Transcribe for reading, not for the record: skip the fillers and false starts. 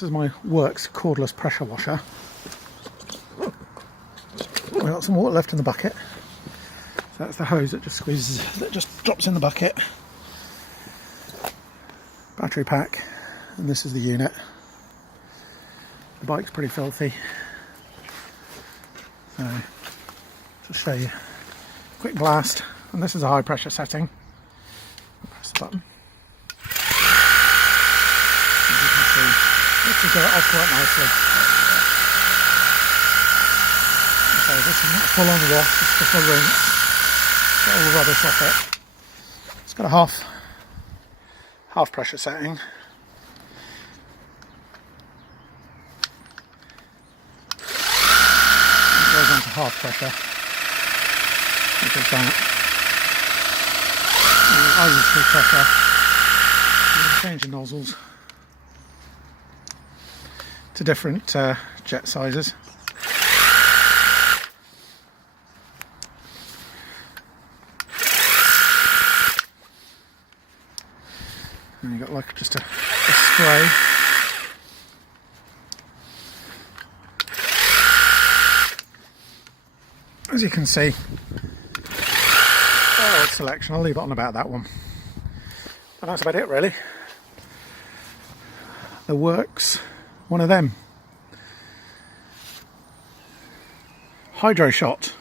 This is my Worx cordless pressure washer. We've got some water left in the bucket. So that's the hose that just squeezes, that just drops in the bucket. Battery pack, and this is the unit. The bike's pretty filthy. So, to show you, quick blast, and this is a high pressure setting. Press the button. As you can see, this will go off quite nicely. So this is not full on wash, it's just a rinse. Get all the rubbish off it. It's got a half pressure setting. It goes on to half pressure, which is that. I use full pressure. You can change the nozzles to different jet sizes. And you've got like just a spray. As you can see, old selection. I'll leave it on about that one. And that's about it really. The Worx, one of them. Hydroshot.